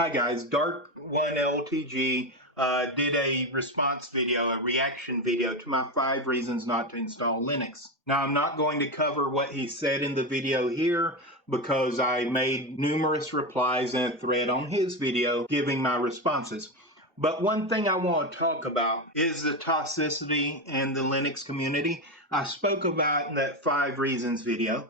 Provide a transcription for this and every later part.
Hi guys, Dark1 LTG did a response video, a reaction video to my 5 reasons not to install Linux. Now I'm not going to cover what he said in the video here because I made numerous replies in a thread on his video giving my responses. But one thing I want to talk about is the toxicity in the Linux community. I spoke about in that 5 reasons video.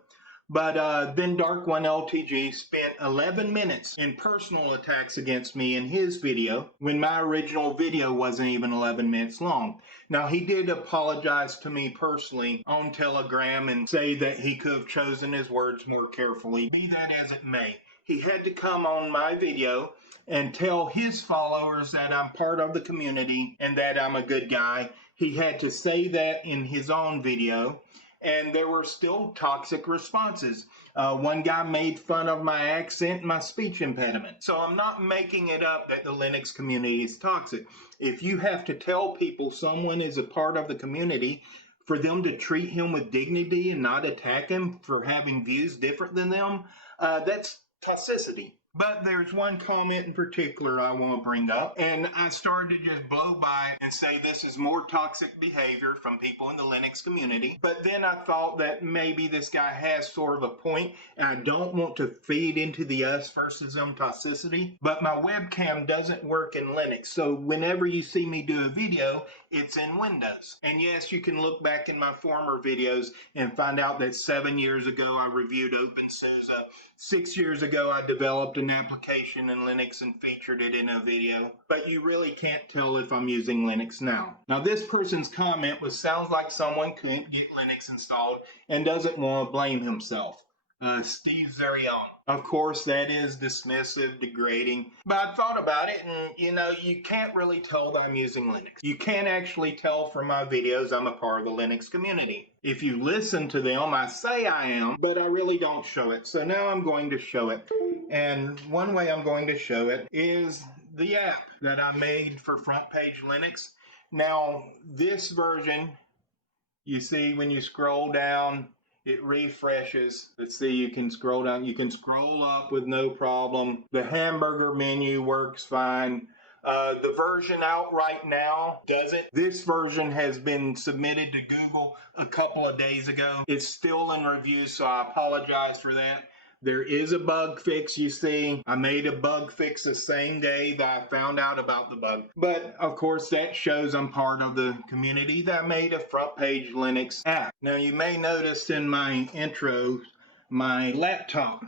But then Dark1 LTG spent 11 minutes in personal attacks against me in his video when my original video wasn't even 11 minutes long. Now, he did apologize to me personally on Telegram and say that he could have chosen his words more carefully. Be that as it may, he had to come on my video and tell his followers that I'm part of the community and that I'm a good guy. He had to say that in his own video. And there were still toxic responses. One guy made fun of my accent and my speech impediment. So I'm not making it up that the Linux community is toxic. If you have to tell people someone is a part of the community, for them to treat him with dignity and not attack him for having views different than them, that's toxicity. But there's one comment in particular I want to bring up, and I started to just blow by and say this is more toxic behavior from people in the Linux community. But then I thought that maybe this guy has sort of a point, and I don't want to feed into the us versus them toxicity. But my webcam doesn't work in Linux, so whenever you see me do a video, it's in Windows. And yes, you can look back in my former videos and find out that 7 years ago I reviewed OpenSUSE. 6 years ago I developed an application in Linux and featured it in a video, but you really can't tell if I'm using Linux now. Now this person's comment sounds like someone couldn't get Linux installed and doesn't want to blame himself. Stevesveryown. Of course, that is dismissive, degrading. But I thought about it, and you can't really tell that I'm using Linux. You can't actually tell from my videos I'm a part of the Linux community. If you listen to them, I say I am, but I really don't show it. So now I'm going to show it. And one way I'm going to show it is the app that I made for Front Page Linux. Now, this version, you see when you scroll down, it refreshes. Let's see, you can scroll down. You can scroll up with no problem. The hamburger menu works fine. The version out right now doesn't. This version has been submitted to Google a couple of days ago. It's still in review, so I apologize for that. There is a bug fix, you see. I made a bug fix the same day that I found out about the bug. But, of course, that shows I'm part of the community that made a Front Page Linux app. Now, you may notice in my intro, my laptop.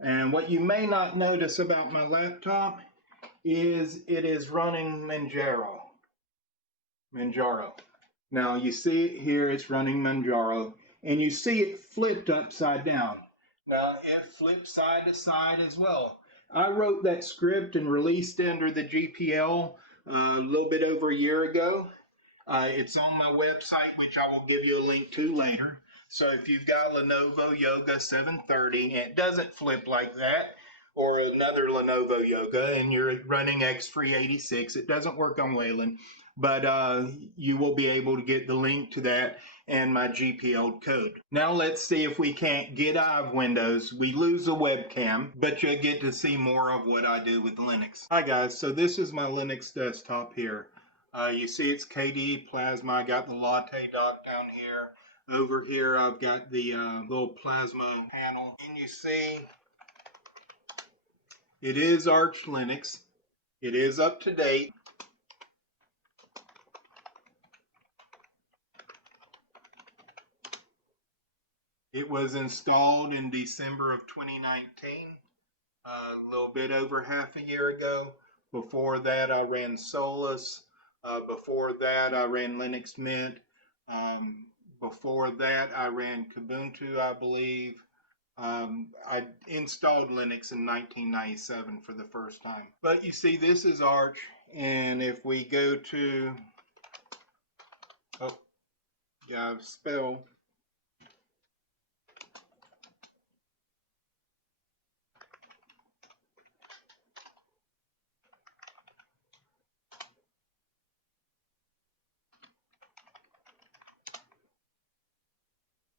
And what you may not notice about my laptop is it is running Manjaro. Now, you see it here, it's running Manjaro. And you see it flipped upside down. Now, it flips side to side as well. I wrote that script and released it under the GPL a little bit over a year ago. It's on my website, which I will give you a link to later. So if you've got Lenovo Yoga 730 and it doesn't flip like that, or another Lenovo Yoga and you're running X386, it doesn't work on Wayland, but you will be able to get the link to that and my GPL code. Now let's see if we can't get out of Windows. We lose a webcam, but you'll get to see more of what I do with Linux. Hi guys, so this is my Linux desktop here. You see it's KDE Plasma. I got the Latte dock down here. Over here I've got the little Plasma panel. And you see it is Arch Linux. It is up to date. It was installed in December of 2019, a little bit over half a year ago. Before that, I ran Solus. Before that, I ran Linux Mint. Before that, I ran Ubuntu, I believe. I installed Linux in 1997 for the first time. But you see, this is Arch, and if we go to, spell.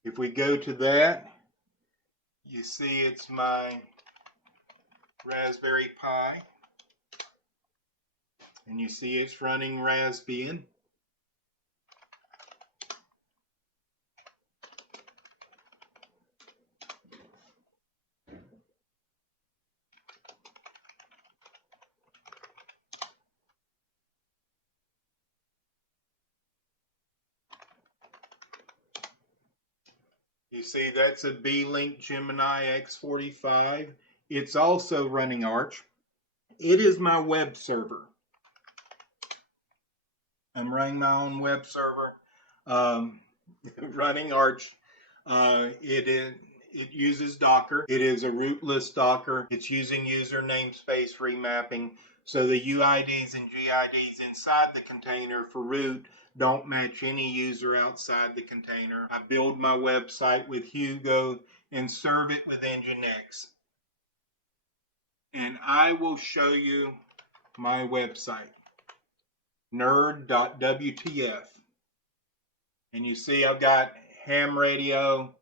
If we go to that, you see it's my Raspberry Pi. And you see it's running Raspbian. You see that's a B-Link Gemini X45. It's also running Arch. It is my web server. I'm running my own web server, running Arch. It uses Docker. It is a rootless Docker. It's using user namespace remapping, so the UIDs and GIDs inside the container for root don't match any user outside the container. I build my website with Hugo and serve it with Nginx. And I will show you my website, nerd.wtf. And you see I've got ham radio,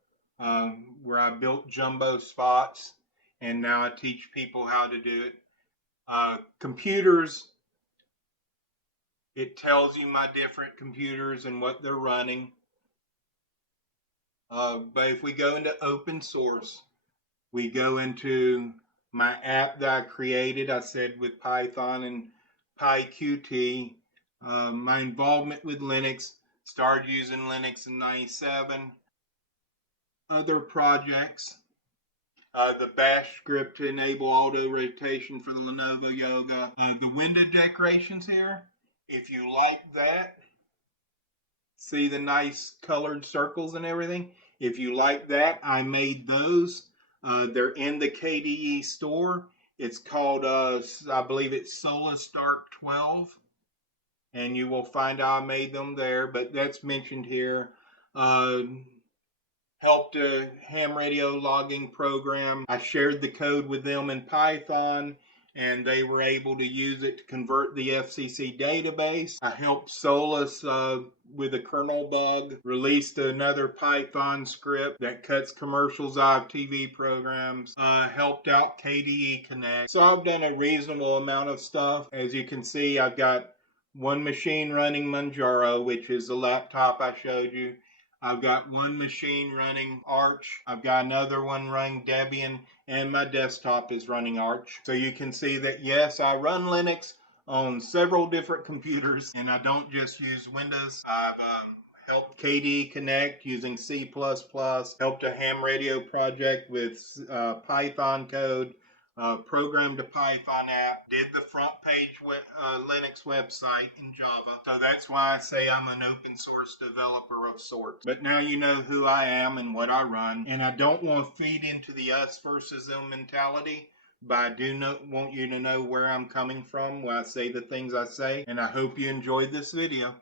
where I built jumbo spots, and now I teach people how to do it. Computers, it tells you my different computers and what they're running. But if we go into open source, we go into my app that I created, I said with Python and PyQt. My involvement with Linux, started using Linux in '97. Other projects, the bash script to enable auto rotation for the Lenovo Yoga. The window decorations here, if you like that, see the nice colored circles and everything. If you like that, I made those. They're in the KDE store. It's called, I believe it's Solus Dark 12. And you will find out I made them there, but that's mentioned here. Helped a ham radio logging program. I shared the code with them in Python, and they were able to use it to convert the FCC database. I helped Solus with a kernel bug, released another Python script that cuts commercials out of TV programs, helped out KDE Connect. So I've done a reasonable amount of stuff. As you can see, I've got one machine running Manjaro, which is the laptop I showed you. I've got one machine running Arch. I've got another one running Debian, and my desktop is running Arch. So you can see that, yes, I run Linux on several different computers, and I don't just use Windows. I've helped KDE Connect using C++, helped a ham radio project with Python code, programmed a Python app, did the front page Linux website in Java. So that's why I say I'm an open source developer of sorts. But now you know who I am and what I run. And I don't want to feed into the us versus them mentality, but I do want you to know where I'm coming from when I say the things I say. And I hope you enjoyed this video.